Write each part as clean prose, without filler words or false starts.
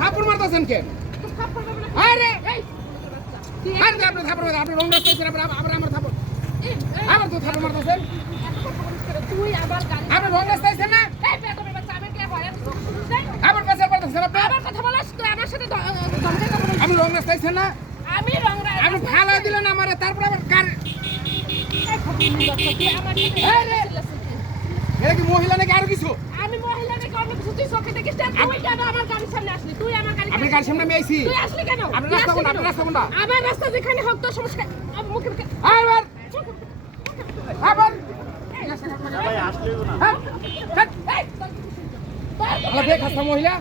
থাপ্পড় মারতেছেন কেন? আরে আপনি থাপ্পড় আপনি রং রাস্তায় আবার আমার থাপ্পড় আবার তো থাপ্পড় মারতেছেন। তুই আবার গাড়ি আপনি রং রাস্তায় আছেন না? এই বেকমের বাচ্চা আমি কে হয়? আবার পেছাল মারতেছেন আপনি। আবার কথা বলাস তুই আমার সাথে ধমকাই কথা বলিস। আপনি রং রাস্তায় আছেন না? আমি রং রাস্তায় আপনি ফালা দিলেন আমারে, তারপর আবার কার এই ফকিনি বাচ্চা তুই আমার এটা কি মহিলা নাকি আরো কিছু? আমি মহিলা নাকি অন্য কিছু? তুই চোখে দেখিস না? তুই কেন আমার গাড়ির সামনে আসলি? তুই আমার আপনি গাড়ির সামনে আমি আইছি। তুই আসলি কেন? আপনি রাস্তা কোনটা? আপনি রাস্তা কোনটা? আমার রাস্তা যেখানে হোক তোর সমস্যা আমার মুখে আবার আবার ভাই আসলেও না। আলা বেখাস্তা মহিলা,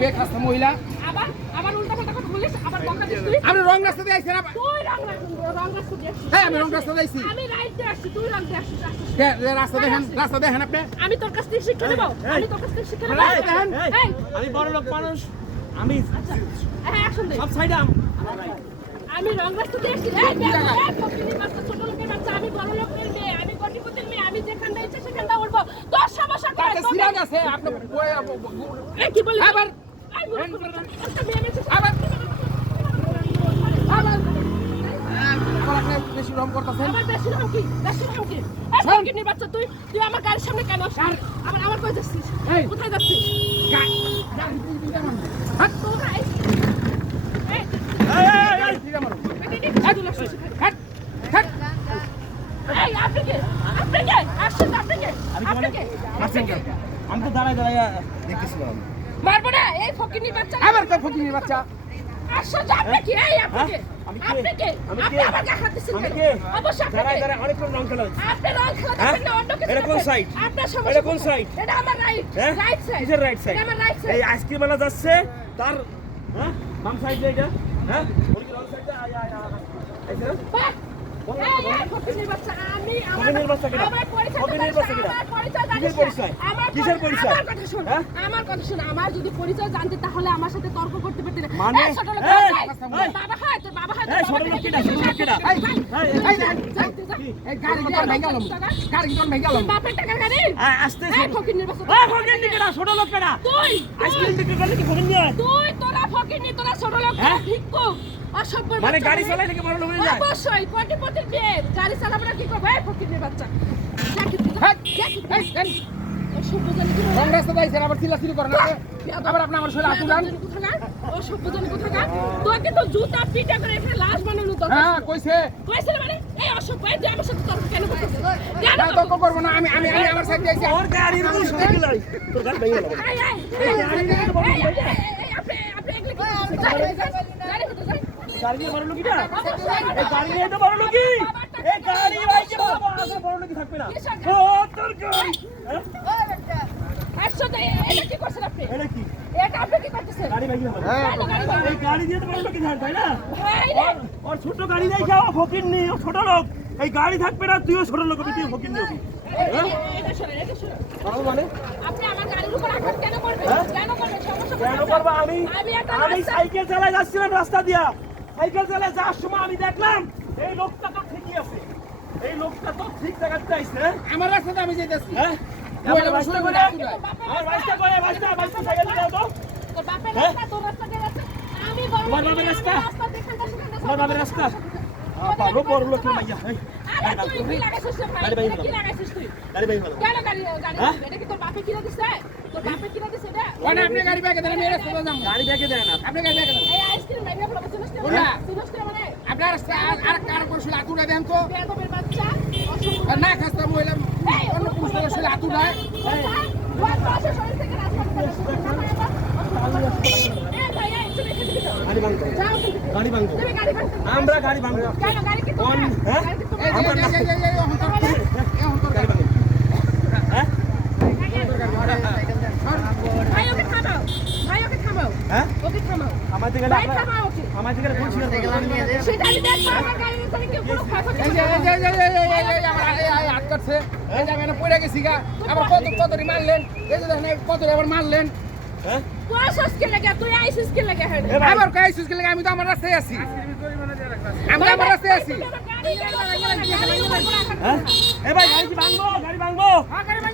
বেখাস্তা মহিলা। আবার আবার উল্টাপাল্টা কথা বলিস, আবার বকা দিস তুই। আপনি রং রাস্তা দিয়ে আইছেন। তুই রং রাস্তা দিয়ে আসছিস। হ্যাঁ আমি রং রাস্তা দিয়ে আইছি। আমি রাইট দিয়ে আসছি, তুই রং দিয়ে আসছিস। রাস্তা দেখেন আপনি। আমি তোর কাছ থেকে শিক্ষা নেব, আমি তোর কাছ থেকে শিক্ষা নেব। রাস্তা দেখেন। এই, আমি বড় লোক মানুষ, আমি হ্যাঁ অ্যাকশন দে। সব সাইডে আমি রং রাস্তা দিয়ে আসছি। এই ফকিনি বাচ্চা, ছোট লোকের বাচ্চা, আমি বড় লোকের মেয়ে, আমি কোটিপতির মেয়ে, আমি যেখানে ইচ্ছে সেখানে উঠবো। তোর সমস্যা কি? তাতে সিরাজ আছে আপনি এই কি বলিস? আবার একটা মেয়ে মেয়ে আবার আবার আপনি বেশি রং করতেছেন। আমার বেশি নাম কি? বেশি নাম কি? এই ফকিনি বাচ্চা, তুই আমার গাড়ির সামনে কেন আসছিস? আমার কই যাচ্ছিস? এই। কোথায় যাচ্ছিস? হাত তোরা এই হাত হাত এই আপনি কে? আপনি কে? আসছেন আপনি কে? আপনি কে? আপনি কে? আমি তো দাঁড়ায় দেখতেছিলাম। মারবো না এই ফকিনি বাচ্চা। আবার কই ফকিনির বাচ্চা। আসছেন আপনি কে? এই আপনি কে? আমি কে? আপনি কে? আমি আপনি কে? আমার গায়ে হাত দিচ্ছেন আমি কেন? কে? অবশ্যই আপনি দাঁড়ায় কে? দাঁড়ায় অনেকক্ষণ রং খেলা হচ্ছে। আপনি রং খেলা হ্যাঁ? দেখেন না, অন্য কিছু এটা কোন দেখেন। side? আপনার সমস্যা এটা কোন কি? side? এটা আমার রাইট। হ্যাঁ? Right side. কিসের রাইট সাইড? এটা আমার রাইট সাইড। এই আইসক্রিম ওয়ালা যাচ্ছে তার হ্যাঁ বাম সাইড এটা হ্যাঁ ওই রং সাইডে আয় আয় আয় আইছে বাহ! এই ফকিনির বাচ্চা, আমি ফকিনির বাচ্চা কেডা? আমার পরিচয় ফকিনির জানিস বাচ্চা না, কেডা? আমার পরিচয় জানিস কিসের না। পরিচয়? আমার কিসের পরিচয়? আমার কথা শোন। হ্যাঁ? আমার কথা শোন। আমার যদি পরিচয় জানতে তাহলে আমার সাথে তর্ক করতে পারতে না। মানে? এই ছোট লোক, এই, এই, এই। বাবা হয় তোর বাবা হয় তোর এই বাবা ছোট লোক হয়, কেডা? ছোট লোক কেডা? এই এই গাড়ি কোন ভেঙ্গালাম। গাড়ি কোন ভেঙ্গালাম। তোর বাপের টাকার গাড়ি। আসতে এই ফকিনির বাচ্চা, ওই ফকিন্নি কেডা? ছোট লোক কেডা? তুই আইসক্রিম বিক্রি করলে কি ফকিন্নি হয়? তুই তোরা ফকিনি, তোরা ছোট লোক, হ্যাঁ? ভিক্ষুক, অসভ্য মানে বাচ্চা গাড়ি মানে। চালাই নাকি বড় লোক হয়ে যায়? অবশ্যই কোটিপতির মেয়ে, গাড়ি চালাবো না কি করবো? এই ফকিনির বাচ্চা, দেখি তুই, হাত দেখি তুই। এই অসভ্য জানি কি রং রাস্তা দিয়ে আইছেন, আবার চিল্লাচিল্লি করেন আপনি। আবার আপনি আমার শরীরে আতুরান। অসভ্য জানি কোথাকার। তোকে তো জুতা পিটা করে এখানে লাশ বানানো দরকার। হ্যাঁ কইছে কইছিল মানে এই অসভ্য, এই তুই আমার সাথে তর্ক কেন করতেছিস? কেন না তর্ক করব না। আমি আমি আমি আমার সাইড দিয়ে আইছি। ওর গাড়ির উপর সাইকেল আই তোর গাড়ি ভেঙে গেল এই, আপনি এগুলো কি করতেছেন? গাড়ি কোথায় যায়? গাড়ি নিয়ে বড় লোকিটা এই গাড়ি নিয়ে তো বড় লোকি এই গাড়ি ভাইকে বাবা আগে বড় লোকি থাকবে না ও তোর গাড়ি হ্যাঁ? আসলে এটা কি করছেন আপনি? এটা কি এটা আপনি কি করতেছেন? গাড়ি ভেঙে গেল কেন গাড়ি ভাঙা? এই গাড়ি দিয়ে তো বড় লোকি থাকবে তাই না ভাই রে, ওর ছোট গাড়ি নাই খাও ফকির নি ও ছোট লোক এই গাড়ি থাকবে না তুইও ছোট লোক হবি তুইও ফকির নি হবি এটা শোনেন, এটা শোনেন। মানে আপনি আমার গাড়ির উপর আঘাত কেন করবেন? কেন করবেন? সমস্যা কেন কোথায়? করবো আমি একটা আমি রাস্তা- সাইকেল চালাই যাচ্ছিলাম রাস্তা দিয়া সাইকেল চালাই যাওয়ার সময় আমি দেখলাম এই লোকটা তো ঠিকই আছে এই লোকটা তো ঠিক জায়গাতে আইছে আমার রাস্তাতে আমি যাইতেছি। হ্যাঁ আমার আমার রাস্তা বাইকটা করে করে আতুরান। আমার বাইকটা করে বাইকটা সাইকেল দাও তো তোর বাপের হ্যাঁ? রাস্তা, তোর রাস্তা দিয়ে যাচ্ছে। আমি বড় তোমার লোক, বাপের আমি রাস্তা? যেখানটা সেখানটা তোমার বাপের রাস্তা সমস্যা পারো বড় লোকের মাইয়া এই আরে তুই কি লাগাইছিস রে ভাই? গাড়ি বাইরে এটা কি লাগাইছিস তুই? গাড়ি ভেঙে গেল কেন গাড়ি গাড়ি হ্যাঁ? এটা কি তোর বাপে কিনে দিছে? তোর বাপে কিনে দিছে এটা? ওনা আপনি গাড়ি ব্যাগে দেন, আমি এই রাস্তাতে যাবো। গাড়ি ব্যাগে দেয় না আপনি গাড়ি ব্যাগে দেন। এই আইসক্রিম নাই না বলা চিনিস ওরা। না? চিনিস না মানে? আপনার রাস্তা আর কার কোন শরীরে আতুরা দেন তো। বেয়াদবের বাচ্চা, অসভ্য। আর না খাস্তা মহিলা অন্য কোন শরীরে আতুরায়। শরীর থেকে রাস্তা করে এই ভাই এই তুমি এখান থেকে যাও। গাড়ি ভাঙবো যাও এখান থেকে। গাড়ি ভাঙবো তুমি গাড়ি ভাঙতে পারো। আমরা গাড়ি ভাঙবো কেন গাড়ি কি তোমার? হ্যাঁ? গাড়ি কি এই তোমার? এই অন্তর গাড়ি ভাঙবো হ্যাঁ ভাই ওকে থামাও, ভাই ওকে থামাও, হ্যাঁ ওকে থামাও, আমাদের গেলে ভাই আমরা থামাও ওকে। আমার থেকে ভুল স্বীকার করো। সেটা আমি দেখবো আমার গাড়ির ভিতরে কেউ কোনো কথা এই যে আমার হাত কাটছে এই যে আমি এখানে পড়ে গেছি গা আবার কতরি মারলেন এই যে দেখেন কতরি আবার মারলেন হ্যাঁ তুই আসিস কে লাগে তুই আইসিস কে লাগে হ্যাঁ এ ভাই, আবার কই আইছিস গেলে আমি তো আমার রাস্তায় আছি আমি তো আমার রাস্তায় আছি হ্যাঁ এ ভাই গাড়ি কি ভাঙবো গাড়ি ভাঙবো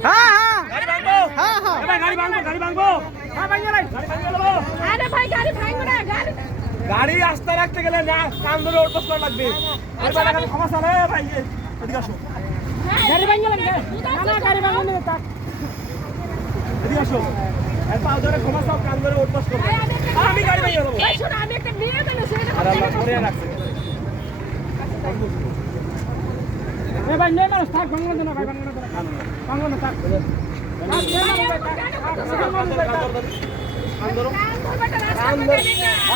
হ্যাঁ হ্যাঁ গাড়ি ভাঙবো হ্যাঁ হ্যাঁ এ ভাই গাড়ি ভাঙবো গাড়ি ভাঙবো হ্যাঁ ভাই গাড়ি ভাঙবো দেবো। আরে ভাই গাড়ি ভাঙবো না গাড়ি গাড়ি রাস্তা রাখতে গেলে না কান ধরে ওঠবস করা লাগবে আর ভাই গাড়ি সমস্যা নেই ভাই এদিকে আসো গাড়ি ভাঙবো লাগে না না গাড়ি ভাঙবো না তা এদিকে আসো আর পা ধরে সমস্যা কান ধরে ওঠবস করবে আমি গাড়ি ভাঙিয়ে দেবো ভাই শোনো আমি একটা মেয়ে মানুষ এটা আর আল্লাহ করে রাখছে এ ভাই নেই মানুষ থাক ভাঙবো না ভাই ভাঙবো না থাক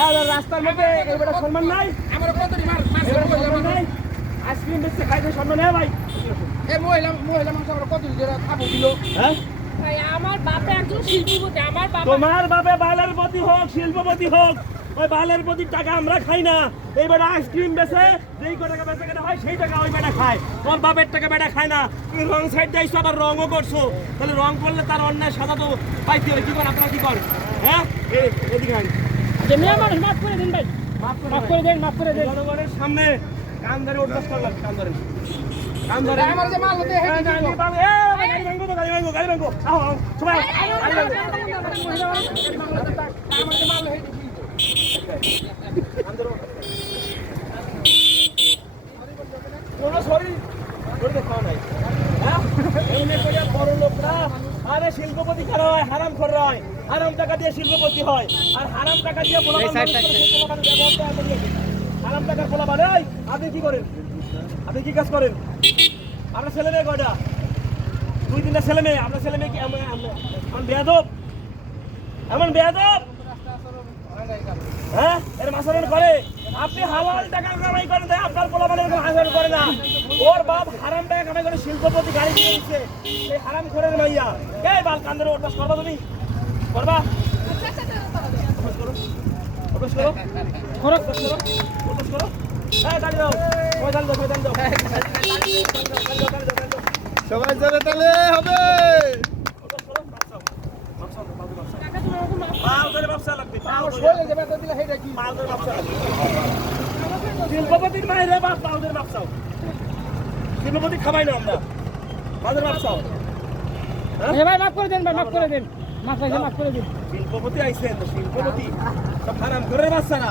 আর রাস্তার মধ্যে এবারে সম্মান নাই আমার কতরি এবারে সম্মান মার নাই আইসক্রিম বেচতে খাইতে সম্মান নেই ভাই এই মহিলা মানুষ আমার কতরি যেটা খাবো দিল হ্যাঁ ভাই আমার বাপে একজন শিল্পপতি আমার বাবা তোমার বাপে বালের প্রতি হোক শিল্পপতি হোক ওই বালের প্রতি টাকা আমরা খাই না এইবার আইসক্রিম বেচে যেই টাকা বেচে কেনা হয় সেই টাকা ওই বেটা খায় তোমার বাপের টাকা বেটা খায় না তুমি রং সাইড যাইছো আবার রঙও করছো তাহলে রং করলে তার অন্যায় সাদা তো পাইতে হবে কি করেন আপনারা কি করেন হ্যাঁ এদিকে আন যে মেয়ে মানুষ মাফ করে দিন ভাই মাফ করে দেন মাফ করে দেন জনগণের সামনে কান ধরে উঠবাস করলাম কান ধরে কান ধরে আমার যে মাল হতে হেঁটে গাড়ি ভাঙবো গাড়ি ভাঙবো গাড়ি ভাঙবো আও আও সবাই গাড়ি ভাঙবো আমার যে মাল হেঁটে কোনো শরীর খাওয়া নাই হ্যাঁ এমনি করে বড় লোকরা আরে শিল্পপতি কারা হয় হারাম খোর হয় হারাম টাকা দিয়ে শিল্পপতি হয় আর হারাম টাকা দিয়ে বলা হারাম টাকা বলা মানে আপনি কি করেন আপনি কি কাজ করেন আপনার ছেলে মেয়ে কয়টা 2-3টা ছেলে মেয়ে আপনার ছেলে মেয়ে কি এমন বেয়াদব এমন বেয়াদব হ্যাঁ এর মাসারণ করে আপনি হালাল টাকা কামাই করেন তাই আপনার পোলা মানে এরকম আচরণ করে না ওর বাপ হারাম টাকা কামাই করে শিল্পপতি গাড়ি কিনে দিচ্ছে সেই হারাম খোরের মাইয়া এই বাল কান্দরে ওটা করবা তুমি করবা ওটা করো করো ওটা করো এই গাড়ি দাও পয়সা দাও সবাই জোরে তালে হবে পাও ধরে ব্যবসা লাগবে পাও ধরে শোলে যে বেটা দিলে হেঁটে কি পাও ধরে ব্যবসা লাগবে শিল্পপতির মায়ের বাপ পাও ধরে ব্যবসাও শিল্পপতি খাবাই না আমরা পাও ধরে ব্যবসাও এ ভাই মাফ করে দেন ভাই মাফ করে দেন মাফ করে দিন শিল্পপতি আইসেন তো শিল্পপতি সব হারাম করে বাচ্চারা